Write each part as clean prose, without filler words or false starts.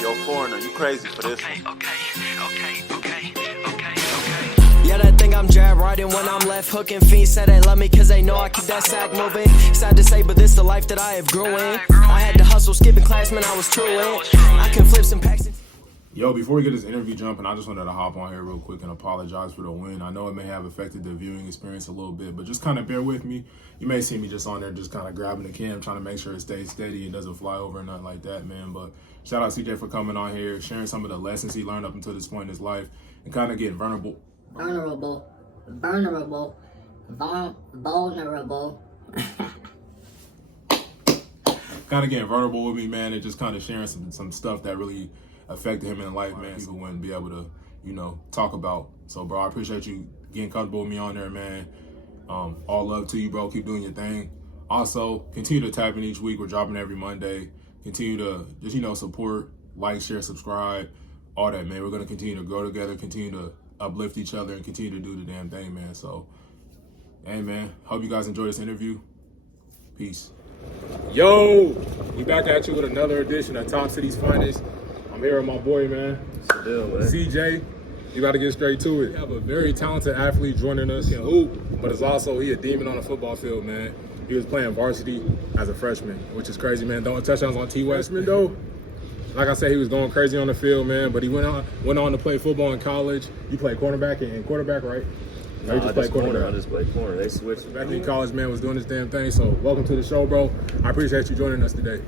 yo, foreigner, you crazy for this one. Yeah, that thing I'm jab riding when I'm left hooking. Fiends say they love me cause they know I keep that sack moving. Sad to say, but this the life that I have grew in. I had to hustle, skipping class, man, I was true in. I can flip some packs. Yo, before we get this interview jumping, I just wanted to hop on here real quick and apologize for the win. I know it may have affected the viewing experience a little bit, but just kind of bear with me. You may see me just on there just kind of grabbing the cam, trying to make sure it stays steady and doesn't fly over or nothing like that, man. But shout out CJ for coming on here, sharing some of the lessons he learned up until this point in his life, and kind of getting vulnerable. Kind of getting vulnerable with me, man, and just kind of sharing some stuff that really affected him in life, man. People wouldn't be able to, talk about. So, bro, I appreciate you getting comfortable with me on there, man. All love to you, bro. Keep doing your thing. Also, continue to tap in each week. We're dropping every Monday. Continue to just, support, like, share, subscribe, all that, man. We're going to continue to grow together, continue to uplift each other, and continue to do the damn thing, man. So, hey, man, hope you guys enjoy this interview. Peace. Yo, we back at you with another edition of Top City's Finest. I'm here with my boy, man. CJ. You got to get straight to it. We have a very talented athlete joining us. He can hoop, but he a demon on the football field, man. He was playing varsity as a freshman, which is crazy, man. Throwing touchdowns on T-West, though. Like I said, he was going crazy on the field, man. But he went on to play football in college. You played cornerback and quarterback, right? No, I just played corner. They switched. Back in college, man, was doing this damn thing. So welcome to the show, bro. I appreciate you joining us today.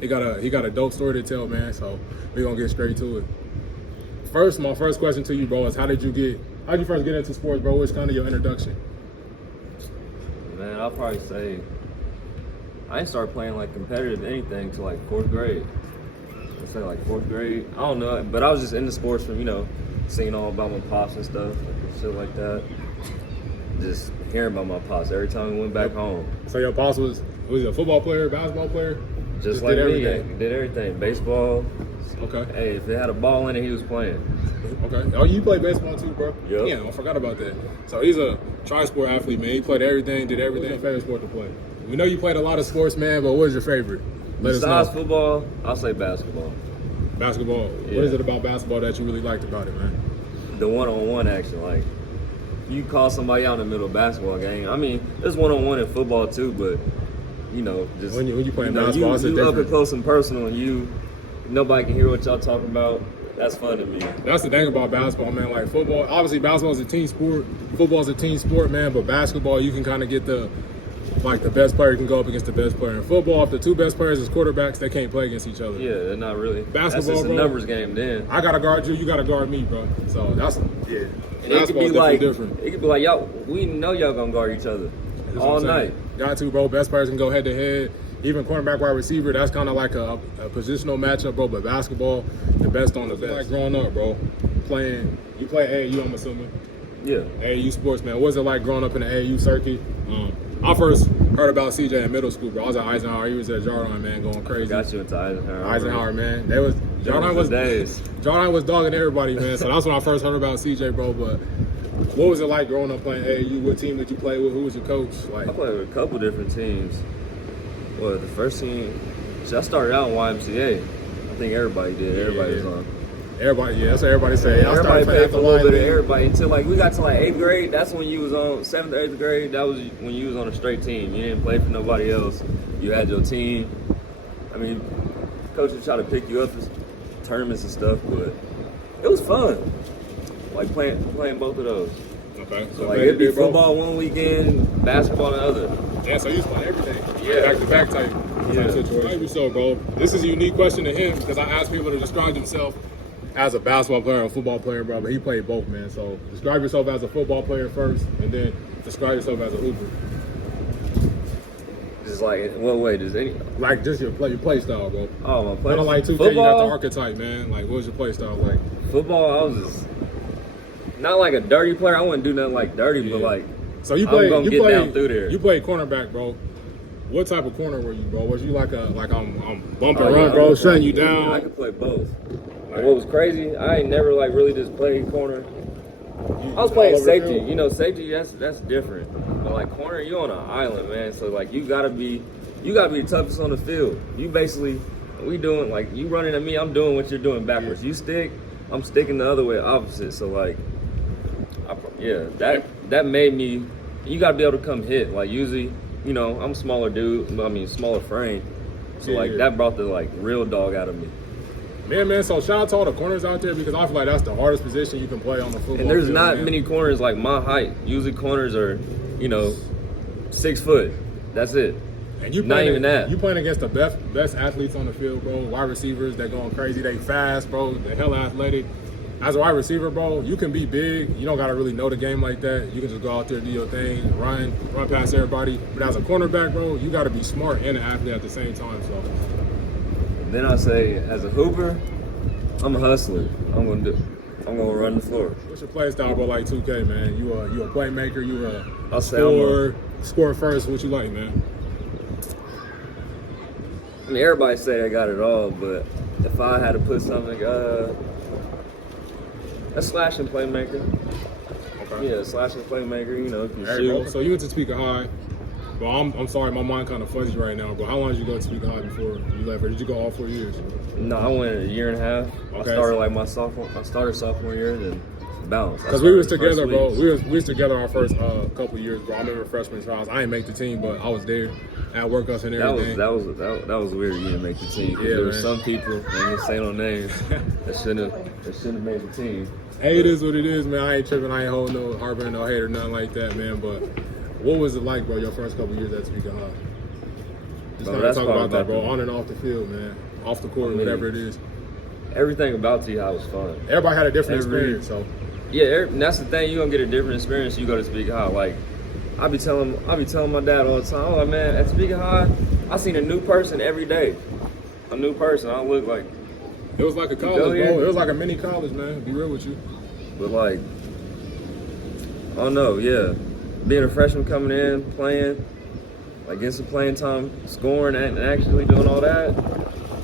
He got a dope story to tell, man. So we're gonna get straight to it. My first question to you, bro, is how did you first get into sports, bro? What's kind of your introduction? Man, I'll probably say I didn't start playing like competitive anything till like fourth grade. Let's say like fourth grade. I don't know, but I was just into sports from seeing all about my pops and stuff, shit like that. Just hearing about my pops every time we went back home. So your pops was he a football player, basketball player? Just like me, did everything. Baseball. Okay. Hey, if it had a ball in it, he was playing. Okay. Oh, you play baseball too, bro? Yep. Yeah, I forgot about that. So he's a tri-sport athlete, man. He played everything, did everything. What's your favorite sport to play? We know you played a lot of sports, man, but what's your favorite? Besides football, I'll say basketball. Basketball. Yeah. What is it about basketball that you really liked about it, man? The one-on-one action. Like, you call somebody out in the middle of a basketball game. I mean, there's one-on-one in football too, but just when you playing basketball, it's you up and close and personal, and nobody can hear what y'all talking about. That's fun to me. That's the thing about basketball, man. Like football, obviously basketball is a team sport. Football is a team sport, man. But basketball, you can kind of get the best player can go up against the best player. In football, if the two best players is quarterbacks, they can't play against each other. Yeah, they're not really. Basketball, that's just a numbers game then. I gotta guard you, you gotta guard me, bro. So that's yeah. And it could be like different. It could be like y'all. We know y'all gonna guard each other all night. Got to, bro. Best players can go head to head. Even cornerback, wide receiver, that's kind of like a positional matchup, bro. But basketball, the best on the best. Like growing up, bro, you play AAU, I'm assuming. Yeah. AAU sports, man. What was it like growing up in the AAU circuit? I first heard about CJ in middle school, bro. I was at Eisenhower. He was at Jardine, man, going crazy. Got you into Eisenhower. Eisenhower, man. Jardine was dogging everybody, man. So that's when I first heard about CJ, bro. But what was it like growing up playing AAU? What team did you play with? Who was your coach? I played with a couple different teams. Well, the first team, I started out in YMCA. I think everybody did. Everybody was on. Everybody, yeah, that's what everybody say. Everybody played for a little bit of everybody until we got to 8th grade. That's when you was on 7th or 8th grade. That was when you was on a straight team. You didn't play for nobody else. You had your team. I mean, coaches try to pick you up for tournaments and stuff, but it was fun. Like playing both of those. Okay. So it'd be football one weekend, basketball the other. Yeah, so you was playing everything. Yeah. Back-to-back type situation. Maybe so, bro. This is a unique question to him because I asked people to describe themselves as a basketball player or a football player, bro, but he played both, man. So describe yourself as a football player first, and then describe yourself as a hooper. Just like, in what way? Does any like just your play style, bro? Oh, my play. Kind of like 2K, football, you got the archetype, man. Like, what was your play style like? Football, I was just not like a dirty player. I wouldn't do nothing like dirty, but like. So you played down through there. You played cornerback, bro. What type of corner were you, bro? Was you like I'm bump and run, bro, shutting you down? Yeah, I could play both. Like, what was crazy, I ain't never really just played corner. I was playing safety. Safety that's different. But like corner, you on an island, man. So like you gotta be the toughest on the field. You basically we doing like you running at me, I'm doing what you're doing backwards. You stick, I'm sticking the other way, opposite. So like, that made me. You gotta be able to come hit. Like usually, you know, I'm a smaller dude. I mean, smaller frame. So like that brought the like real dog out of me. Man, so shout out to all the corners out there because I feel like that's the hardest position you can play on the football And there's field, not man. many corners like my height. Usually corners are, you know, 6 foot. That's it. And you not even that. You playing against the best athletes on the field, bro. Wide receivers, they're going crazy. They fast, bro. They're hella athletic. As a wide receiver, bro, you can be big. You don't got to really know the game like that. You can just go out there, do your thing, run past everybody. But as a cornerback, bro, you got to be smart and an athlete at the same time. So. Then I say, as a hooper, I'm a hustler. I'm gonna run the floor. What's your play style, bro? Like 2K, man. You a playmaker. You I'll say score first. What you like, man? I mean, everybody say I got it all, but if I had to put something, a slashing playmaker. Okay. Yeah, slashing playmaker. You know, if you shoot. Bro, so you went to Topeka High. Well, I'm sorry, my mind kind of fuzzy right now, but how long did you go to Topeka High before you left? Or did you go all 4 years? No, I went a year and a half. Okay. I started like I started sophomore year, then bounced. Because we was together, bro. We was together our first couple of years, bro. I remember freshman trials. I didn't make the team, but I was there at workouts and everything. That was weird. You didn't make the team. Yeah, there were man. some people, I ain't gonna say no names, that shouldn't have made the team. Hey, it is what it is, man. I ain't tripping. I ain't holding no harboring no hate or nothing like that, man. But what was it like, bro? Your first couple of years at Topeka High? Just kind of talk about that, bro. On and off the field, man. Off the court, whatever it is. Everything about Topeka High was fun. Everybody had a different experience, so. Yeah, and that's the thing. You're gonna get a different experience. You go to Topeka High. Like, I be telling my dad all the time. I'm like, man, at Topeka High, I seen a new person every day. A new person. I look like. It was like a college, bro. It was like a mini college, man. Be real with you. But like, I don't know. Yeah, being a freshman coming in, playing, like getting some playing time, scoring, and actually doing all that,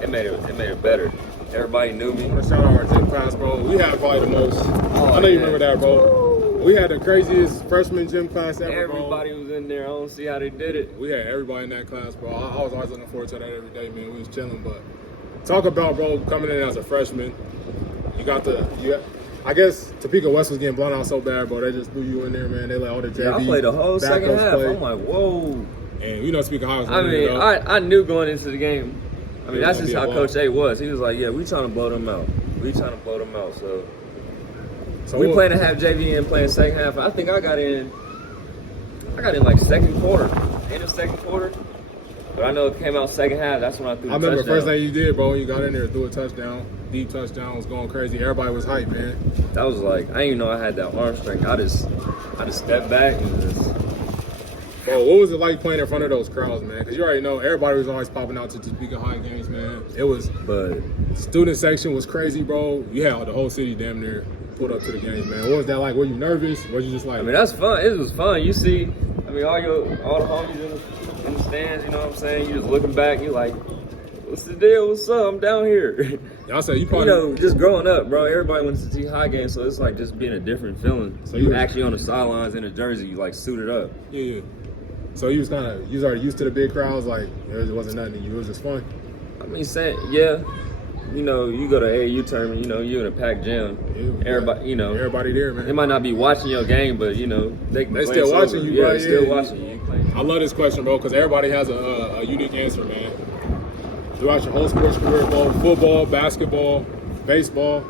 it made it better. Everybody knew me. I want to shout out our gym class, bro. We had probably the most. I know you remember that, bro. We had the craziest freshman gym class ever, Everybody was in there. I don't see how they did it. We had everybody in that class, bro. I was always looking forward to that every day, man. We was chilling, but talk about, bro, coming in as a freshman. I guess Topeka West was getting blown out so bad, bro. They just threw you in there, man. They let all the JV I played the whole second half. play. I'm like, whoa. And you know Topeka High was I knew going into the game. I mean, that's just how Coach A was. He was like, yeah, we trying to blow them out. So we plan to have JV in playing second half. I think I got in like second quarter, end of second quarter. But I know it came out second half. That's when I threw the touchdown. I remember the first thing you did, bro. You got in there, threw a touchdown, deep touchdown, was going crazy. Everybody was hyped, man. That was like, I didn't even know I had that arm strength. I just stepped back and just. Bro, what was it like playing in front of those crowds, man? Because you already know everybody was always popping out to Topeka High games, man. It was, but student section was crazy, bro. You had the whole city damn near pulled up to the games, man. What was that like? Were you nervous? Was you just like? I mean, that's fun. It was fun. You see, I mean, all the homies in the stands. You know what I'm saying? You just looking back. You like, what's the deal? What's up? I'm down here. Y'all say you probably. You know, just growing up, bro. Everybody went to Topeka High games, so it's like just being a different feeling. So you actually on the sidelines in a jersey, you like suited up. Yeah. So you was already used to the big crowds, like there wasn't nothing to you. It was just fun. I mean, yeah. You know, you go to AAU tournament, you know, you in a packed gym. Yeah, everybody, you know. Everybody there, man. They might not be watching your game, but, you know, they still watching you, yeah, bro. They still watching you. I love this question, bro, because everybody has a unique answer, man. Throughout your whole sports career, bro, football, basketball, baseball,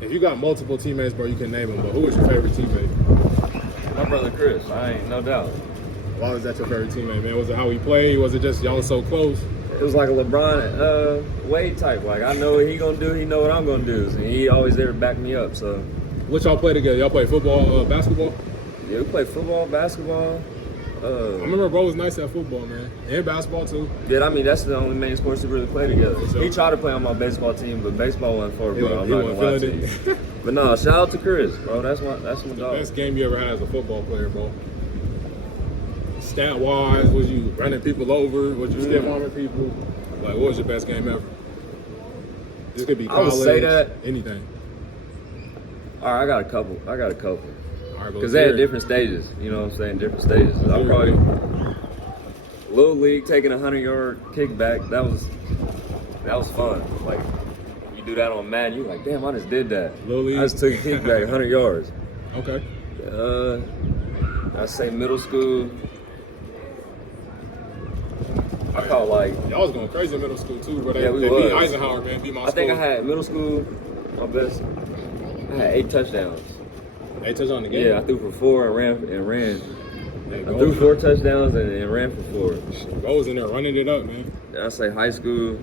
if you got multiple teammates, bro, you can name them, but who was your favorite teammate? My brother Chris, I ain't no doubt. Why was that your favorite teammate, man? Was it how he played? Was it just y'all was so close? It was like a LeBron Wade type. Like, I know what he gonna do, he know what I'm gonna do. And he always there to back me up, so. What y'all play together? Y'all play football, basketball? Yeah, we play football, basketball. I remember bro was nice at football, man. And basketball, too. Yeah, I mean, that's the only main sports we really play together. So, he tried to play on my baseball team, but baseball wasn't for me, bro. I'm not gonna lie to you. But no, shout out to Chris, bro. That's my dog. Best game you ever had as a football player, bro. Stat-wise, was you running people over? Was you stiff arming people? Like, what was your best game ever? This could be college, I would say that. Anything. All right, I got a couple. All right, because they had different stages. You know what I'm saying? Different stages. I'm probably Little League taking a 100-yard kickback. That was that was fun. Like, you do that on Madden, you're like, damn, I just did that. Little League? I just took a kickback 100 yards. Okay. I'd say middle school. I caught like. Y'all was going crazy in middle school too, but Yeah, we they was. beat Eisenhower, man. Beat my school. I think I had middle school, my best. I had 8 touchdowns. 8 touchdowns on the game? Yeah, I threw for 4 and ran. Yeah, I threw 4 touchdowns and ran for 4. Go was in there running it up, man. I'd say high school,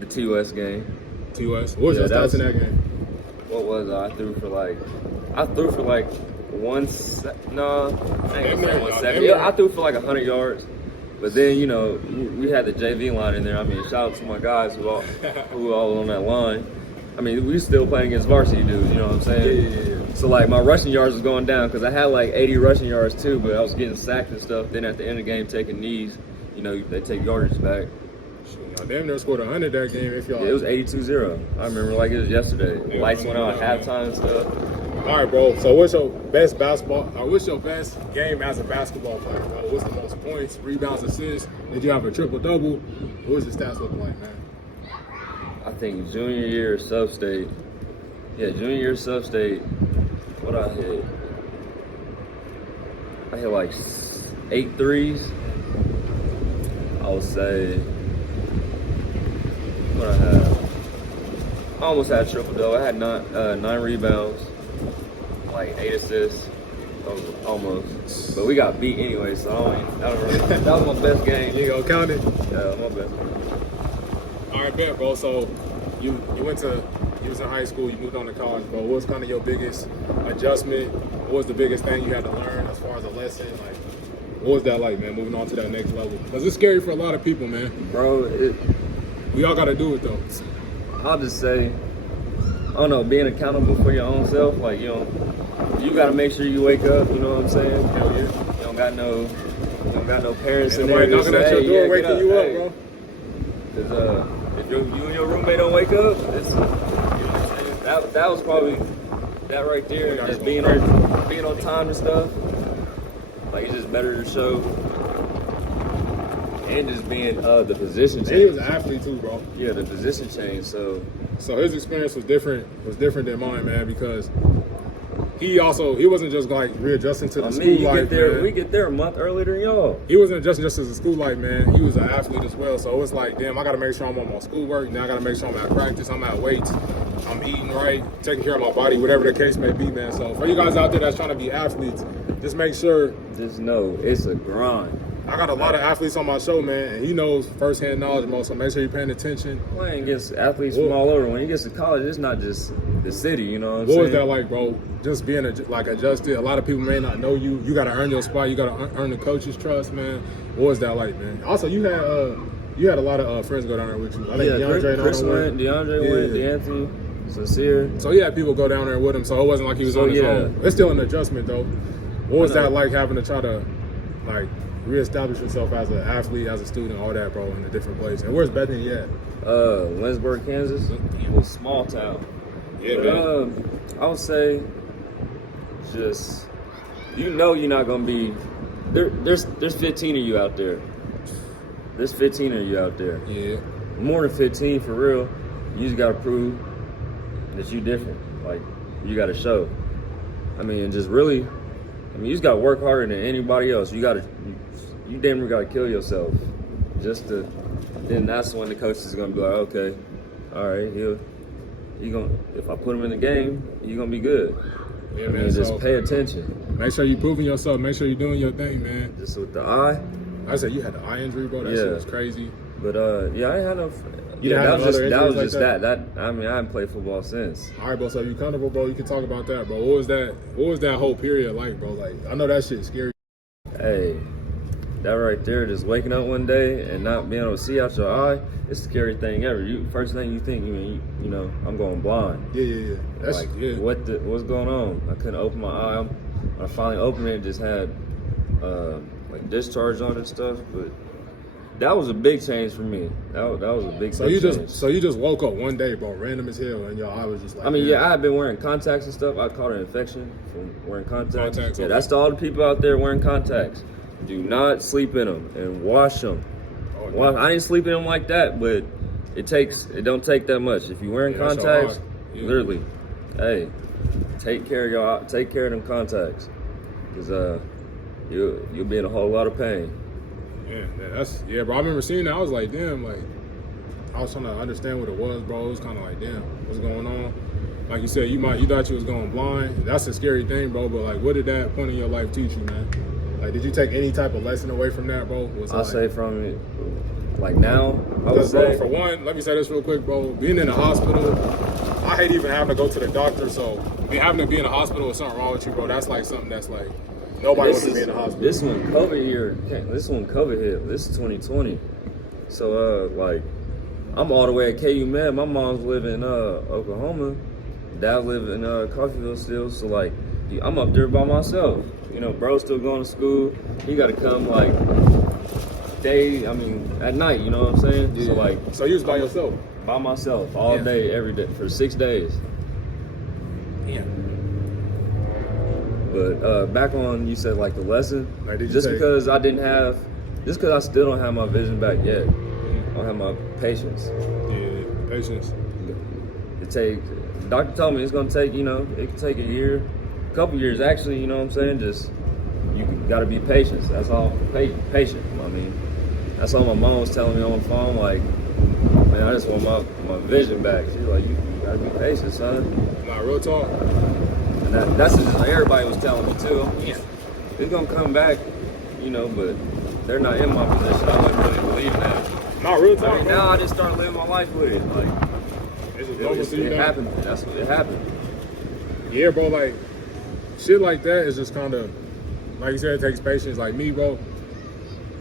the TUS game. TUS. What was your stats in that game? What was I? I threw for like I ain't gonna say 170. Yeah, I threw for like 100 yards. But then, you know, we had the JV line in there. I mean, shout out to my guys who were all on that line. I mean, we still playing against varsity dudes, you know what I'm saying? Yeah. So, like, my rushing yards was going down because I had like 80 rushing yards too, but I was getting sacked and stuff. Then at the end of the game, taking knees, you know, they take yardage back. Y'all damn near scored 100 that game if y'all. Yeah, it was 82-0. I remember like it was yesterday. Yeah, Lights went out at yeah. halftime and stuff. All right, bro. So what's your best what's your best game as a basketball player, bro? What's the most points, rebounds, assists? Did you have a triple-double? What was your stats look like, man? I think junior year sub-state. Yeah, junior year sub-state. What I hit? I hit like 8 threes. I would say. What I had? I almost had triple-double. I had 9 rebounds, like 8 assists. Almost. But we got beat anyway, so I don't really. That was my best game. You gonna count it? Yeah, that was my best game. All right, bet, bro. So you was in high school, you moved on to college, bro. What was kind of your biggest adjustment? What was the biggest thing you had to learn as far as a lesson? Like, what was that like, man, moving on to that next level? Because it's scary for a lot of people, man. Bro, We all got to do it, though. I'll just say, I don't know, being accountable for your own self, like, you know, you got to make sure you wake up, you know what I'm saying? Hell yeah. You don't got no parents in there. Nobody knocking at your door waking you up, bro. Because if you and your roommate don't wake up, it's, you know what I'm saying? That was probably that right there, just being on time and stuff. Like, it's just better to show. And just being the position change. He was an athlete too, bro. Yeah, the position change. So his experience was different than mine, man, because he wasn't just like readjusting to the school life, man. We get there a month earlier than y'all. He wasn't just as a school life, man. He was an athlete as well. So it's like, damn, I gotta make sure I'm on my schoolwork. Now I gotta make sure I'm at practice, I'm at weights, I'm eating right, taking care of my body, whatever the case may be, man. So for you guys out there that's trying to be athletes, just make sure. Just know it's a grind. I got a lot of athletes on my show, man, and he knows firsthand knowledge, so make sure you're paying attention. Playing against athletes from all over. When you get to college, it's not just the city, you know what I'm saying? What was that like, bro? Just being adjusted. A lot of people may not know you. You got to earn your spot. You got to earn the coach's trust, man. What was that like, man? Also, you had a lot of friends go down there with you. I think Chris went, DeAndre went, DeAnthony, Sincere. So he had people go down there with him, so it wasn't like he was on his own. It's still an adjustment, though. What was that like, having to try to, like, reestablish yourself as an athlete, as a student, all that, bro, in a different place? And where's Bethany at? Lynchburg, Kansas. It was small town. Yeah, but, I would say, just, you know, you're not gonna be. There's 15 of you out there. There's 15 of you out there. Yeah. More than 15 for real. You just gotta prove that you different. Like, you gotta show. I mean, just really. You just gotta work harder than anybody else. You damn near gotta kill yourself, just to. Then that's when the coach is gonna be like, okay, all right, if I put him in the game, you're gonna be good. Yeah, man. Just pay attention. Make sure you're proving yourself. Make sure you're doing your thing, man. Just with the eye. I said you had the eye injury, bro. That shit was crazy. But I ain't had no. That was just that. I mean, I haven't played football since. All right, bro. So you comfortable, bro? You can talk about that, bro. What was that whole period like, bro? Like, I know that shit's scary. Hey, that right there, just waking up one day and not being able to see out your eye, it's the scary thing ever. First thing you think, you know, I'm going blind. Yeah. That's like, yeah. What's going on? I couldn't open my eye. When I finally opened it, just had like discharge on and stuff, but. That was a big change for me. That was a big change. So you just woke up one day, bro, random as hell, and your eye was just like. I mean, I had been wearing contacts and stuff. I caught an infection from wearing contacts. Yeah, okay. that's to all the people out there wearing contacts. Do not sleep in them and wash them. Oh Well, I ain't sleeping in them like that, but it don't take that much. If you're wearing contacts, literally, hey, take care of them contacts, because you'll be in a whole lot of pain. Yeah, bro. I remember seeing that. I was like, damn, like I was trying to understand what it was, bro. It was kind of like, damn, what's going on? Like you said, you thought you was going blind. That's a scary thing, bro. But like, what did that point in your life teach you, man? Like, did you take any type of lesson away from that, bro? I'll say from it, like now, I would say. Bro, for one, let me say this real quick, bro. Being in the hospital, I hate even having to go to the doctor. So having to be in the hospital with something wrong with you, bro, that's like something that's like nobody wants to be in the hospital. This one COVID hit. This is 2020. So like, I'm all the way at KU Med. My mom's living in Oklahoma. Dad live in Coffeyville still. So like, I'm up there by myself. You know, bro's still going to school. He got to come like at night. You know what I'm saying? Yeah. So you was by yourself? By myself all day, every day for 6 days. Yeah. But back on, you said like the lesson. Like, just because I still don't have my vision back yet. I don't have my patience. Yeah, patience. The doctor told me it's gonna take, it could take a couple years actually, you know what I'm saying? Just, you gotta be patient. That's all, patient. I mean, that's all my mom was telling me on the phone, like, man, I just want my vision back. She's like, you gotta be patient, son. Nah, real talk. And that's just like everybody was telling me too. Yeah. It's gonna come back, but they're not in my position. I wouldn't really believe that. Not real talk. Now I just started living my life with it. Like, it happened. That's what it happened. Yeah, bro, like, shit like that is just kind of, like you said, it takes patience. Like me, bro,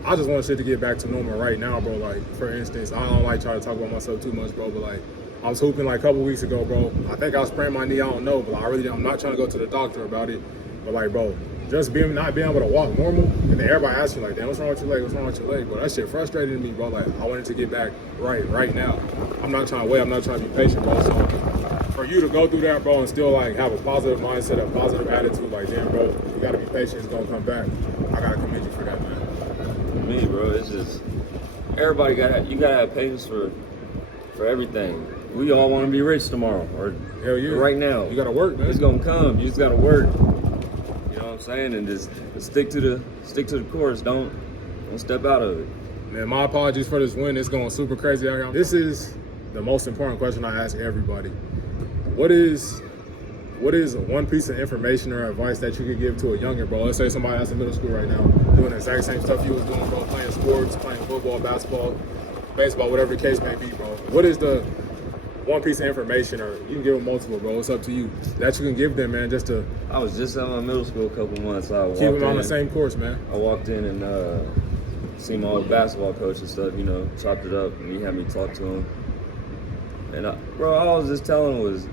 I just want shit to get back to normal right now, bro. Like, for instance, I don't like trying to talk about myself too much, bro, but like, I was hooping like a couple weeks ago, bro. I think I sprained my knee, I don't know, but I'm not trying to go to the doctor about it. But like, bro, just not being able to walk normal, and then everybody asks you like, damn, what's wrong with your leg? What's wrong with your leg? Bro, that shit frustrated me, bro. Like, I wanted to get back right now. I'm not trying to wait. I'm not trying to be patient, bro. So for you to go through that, bro, and still like have a positive mindset, a positive attitude, like, damn, bro, you gotta be patient. It's gonna come back. I gotta commend you for that, man. For me, bro, it's just everybody you gotta have patience for everything. We all want to be rich tomorrow or hell yeah. Right now. You gotta work, man. It's gonna come. You just gotta work. You know what I'm saying? And just stick to the course. Don't step out of it. Man, my apologies for this win. It's going super crazy out here. This is the most important question I ask everybody. What is one piece of information or advice that you could give to a younger, bro? Let's say somebody that's in middle school right now, doing the exact same stuff you was doing, bro, playing sports, playing football, basketball, baseball, whatever the case may be, bro. What is the one piece of information, or you can give them multiple, bro, it's up to you, that you can give them, man, just to... I was just at my middle school a couple months. Keep them on the same course, man. I walked in and seen my old basketball coach and stuff, chopped it up, and he had me talk to him. And bro, all I was just telling him was,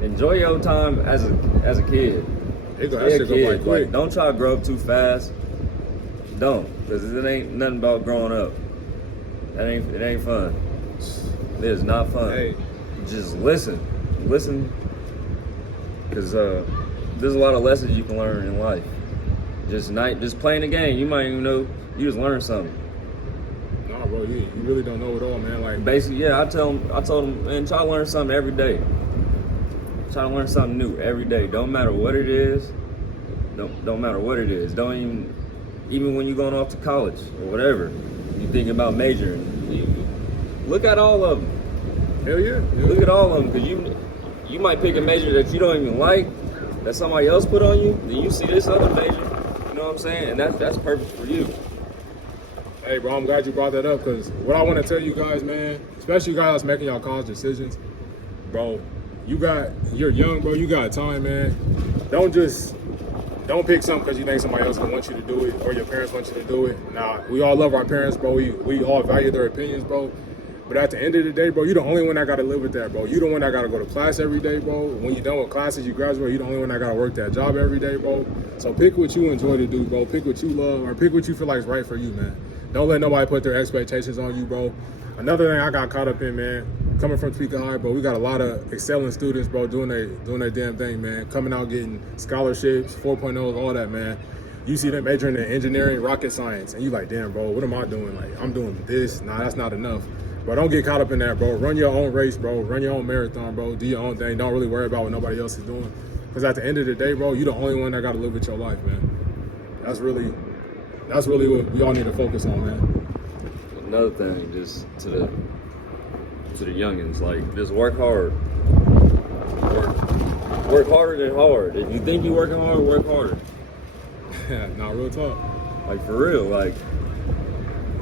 enjoy your time as a kid. Like, don't try to grow up too fast. Don't, because it ain't nothing about growing up. It ain't fun. It is not fun. Hey. Just listen, because there's a lot of lessons you can learn in life. Just playing the game, you might even know you just learned something. Nah, bro, you really don't know it all, man. Like, basically, yeah. I told him, man, try to learn something every day. Try to learn something new every day. Don't matter what it is. Don't matter what it is. Don't even when you're going off to college or whatever, you thinking about majoring. Look at all of them. Hell yeah. Look at all of them, because you might pick a major that you don't even like, that somebody else put on you. Then you see this other major. You know what I'm saying? And that's perfect for you. Hey, bro, I'm glad you brought that up, because what I want to tell you guys, man, especially you guys making y'all college decisions, bro, you're young, bro, you got time, man. Don't pick something because you think somebody else gonna want you to do it or your parents want you to do it. Nah, we all love our parents, bro. We all value their opinions, bro. But at the end of the day, bro, you the only one that gotta live with that, bro. You the one that gotta go to class every day, bro. When you're done with classes, you graduate, you the only one that gotta work that job every day, bro. So pick what you enjoy to do, bro. Pick what you love, or pick what you feel like is right for you, man. Don't let nobody put their expectations on you, bro. Another thing I got caught up in, man, coming from Topeka High, bro, we got a lot of excelling students, bro, doing their damn thing, man. Coming out getting scholarships, 4.0s, all that, man. you see them majoring in engineering, rocket science, and you like, damn, bro, what am I doing? Like, I'm doing this. Nah, that's not enough. But don't get caught up in that, bro. Run your own race, bro. Run your own marathon, bro. Do your own thing. Don't really worry about what nobody else is doing. Because at the end of the day, bro, you're the only one that got to live with your life, man. That's really what we all need to focus on, man. Another thing, just to the youngins, like, just work hard. Work harder than hard. If you think you're working hard, work harder. Yeah, nah, real talk. Like, for real, like,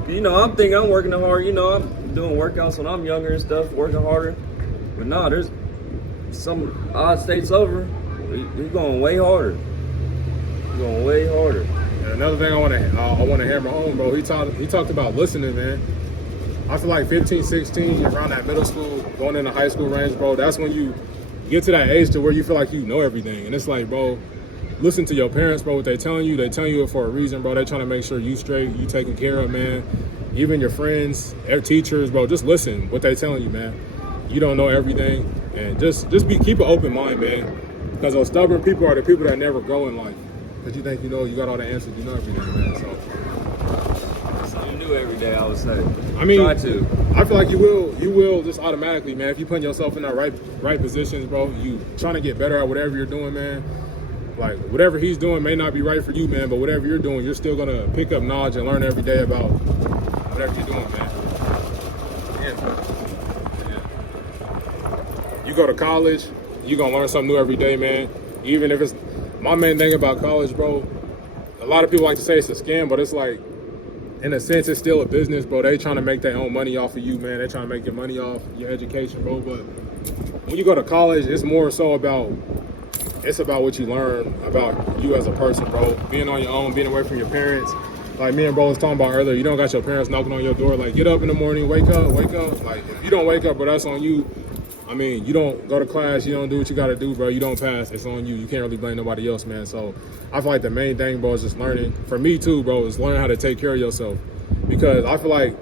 you know, I'm thinking I'm working hard. You know, I'm doing workouts when I'm younger and stuff, working harder. But nah, there's some odd states over. You're going way harder. You're going way harder. And another thing I want to hammer home, bro. He talked about listening, man. I feel like 15, 16, you're around that middle school, going into high school range, bro. That's when you get to that age to where you feel like you know everything. And it's like, bro, listen to your parents, bro. What they telling you it for a reason, bro. They trying to make sure you straight, you taken care of, man. Even your friends, their teachers, bro. Just listen what they telling you, man. You don't know everything, and just keep an open mind, man. Because those stubborn people are the people that never grow in life. Because you think you know, you got all the answers, you know everything, man. So Something new every day, I would say. I mean, try to. I feel like you will just automatically, man. If you put yourself in that right positions, bro, you trying to get better at whatever you're doing, man. Like, whatever he's doing may not be right for you, man, but whatever you're doing, you're still going to pick up knowledge and learn every day about whatever you're doing, man. Yeah. You go to college, you're going to learn something new every day, man. Even if it's, my main thing about college, bro, a lot of people like to say it's a scam, but it's like, in a sense, it's still a business, bro. They trying to make their own money off of you, man. They trying to make your money off your education, bro. But when you go to college, it's more so about, it's about what you learn about you as a person, bro. Being on your own, being away from your parents. Like me and bro was talking about earlier, you don't got your parents knocking on your door, like, get up in the morning, wake up. Like, if you don't wake up, bro, that's on you. I mean, you don't go to class, you don't do what you got to do, bro. You don't pass, it's on you. You can't really blame nobody else, man. So I feel like the main thing, bro, is just learning. For me too, bro, is learning how to take care of yourself. Because I feel like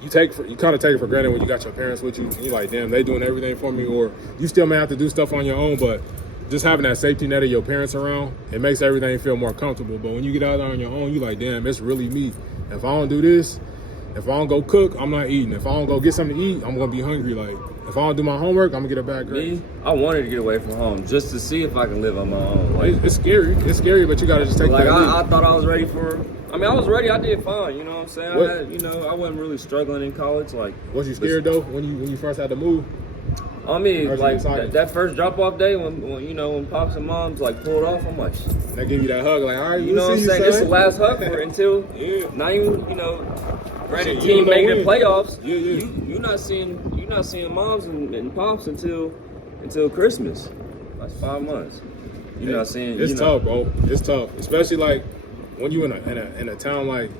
you kind of take it for granted when you got your parents with you. And you're like, damn, they doing everything for me. Or you still may have to do stuff on your own, but just having that safety net of your parents around, it makes everything feel more comfortable. But when you get out there on your own, you're like, damn, it's really me. If I don't do this, if I don't go cook, I'm not eating. If I don't go get something to eat, I'm going to be hungry. Like, if I don't do my homework, I'm going to get a bad grade. Me, I wanted to get away from home just to see if I can live on my own. Like, it's scary. It's scary, but you got to just take like, that leap. I thought I was ready for, I mean, I was ready. I did fine. You know what I'm saying? I wasn't really struggling in college. Like, was you scared, though, when you first had to move? I mean, like, that first drop-off day when pops and moms, like, pulled off, I'm like, they give you that hug, like, all right, you know what I'm saying? This is the last hug for it until not even, granted, team making the playoffs. Yeah. You're not seeing moms and pops until Christmas. That's 5 months. You're not seeing. It's tough, bro. It's tough, especially like when you in a town like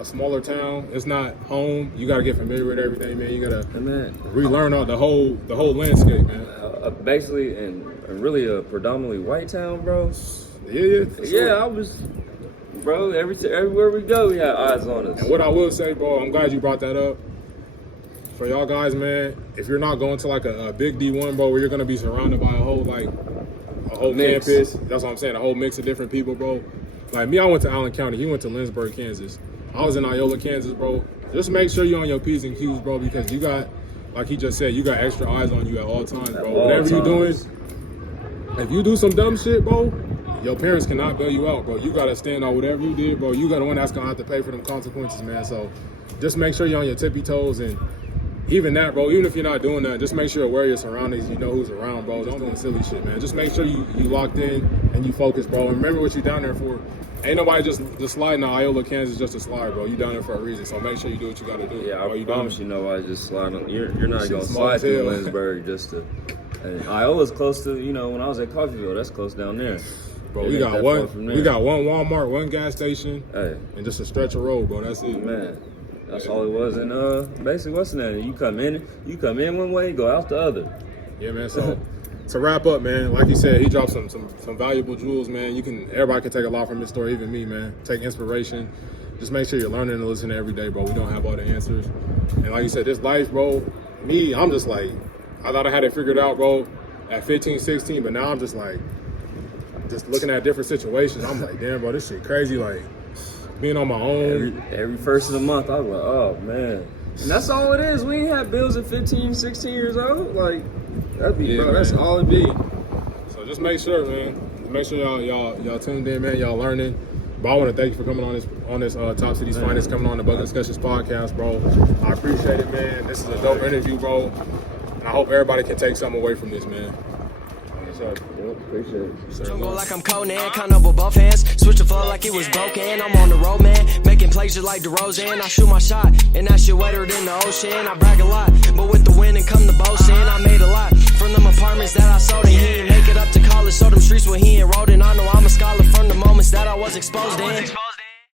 a smaller town. It's not home. You gotta get familiar with everything, man. You gotta relearn all the whole landscape, man. Basically, and really a predominantly white town, bro. Yeah. Yeah, I was. Bro, everywhere we go, we have eyes on us. And what I will say, bro, I'm glad you brought that up. For y'all guys, man, if you're not going to like a big D1, bro, where you're gonna be surrounded by a whole mix. Campus, that's what I'm saying, a whole mix of different people, bro. Like me, I went to Allen County. He went to Lynchburg, Kansas. I was in Iola, Kansas, bro. Just make sure you're on your P's and Q's, bro, because you got, like he just said, you got extra eyes on you at all times, bro. Whatever you're doing, if you do some dumb shit, bro, your parents cannot bail you out, bro. You gotta stand on whatever you did, bro. You got the one that's gonna have to pay for them consequences, man. So just make sure you're on your tippy toes, and even that, bro, even if you're not doing that, just make sure aware of your surroundings, you know who's around, bro. Don't doing silly shit, man. Just make sure you locked in and you focus, bro. And remember what you're down there for. Ain't nobody just sliding to Iola, Kansas just to slide, bro. You down there for a reason, so make sure you do what you gotta do. Yeah, I promise you nobody just sliding. You're not gonna slide to Lynchburg just to. And Iola's close to, when I was at Coffeyville, that's close down there. Bro, we got one Walmart, one gas station, and just a stretch of road, bro. That's it. Man, that's all it was. And basically, what's the name? You come in one way, go out the other. Yeah, man. So to wrap up, man, like you said, he dropped some valuable jewels, man. Everybody can take a lot from this story, even me, man. Take inspiration. Just make sure you're learning and listening every day, bro. We don't have all the answers. And like you said, this life, bro, I'm just like, I thought I had it figured out, bro, at 15, 16, but now I'm just like, just looking at different situations, I'm like, damn, bro, this shit crazy. Like, being on my own. Every first of the month, I was like, oh, man. And that's all it is. We ain't have bills at 15, 16 years old. Like, that'd be, bro, that's all it be. So just make sure, man. Make sure y'all tuned in, man. Y'all learning. But I want to thank you for coming on this Top Cities Finest, coming on the Bucket Discussions podcast, bro. I appreciate it, man. This is a dope interview, bro. And I hope everybody can take something away from this, man. Yep, appreciate it. Go like I'm Conan, kind of with both hands. Switch the flow like it was broken. I'm on the road, man. Making plays just like DeRozan. I shoot my shot, and that shit wetter than the ocean. I brag a lot, but with the wind and come the boast in. I made a lot from them apartments that I sold, and he didn't make it up to college. So them streets where he enrolled in. I know I'm a scholar from the moments that I was exposed in.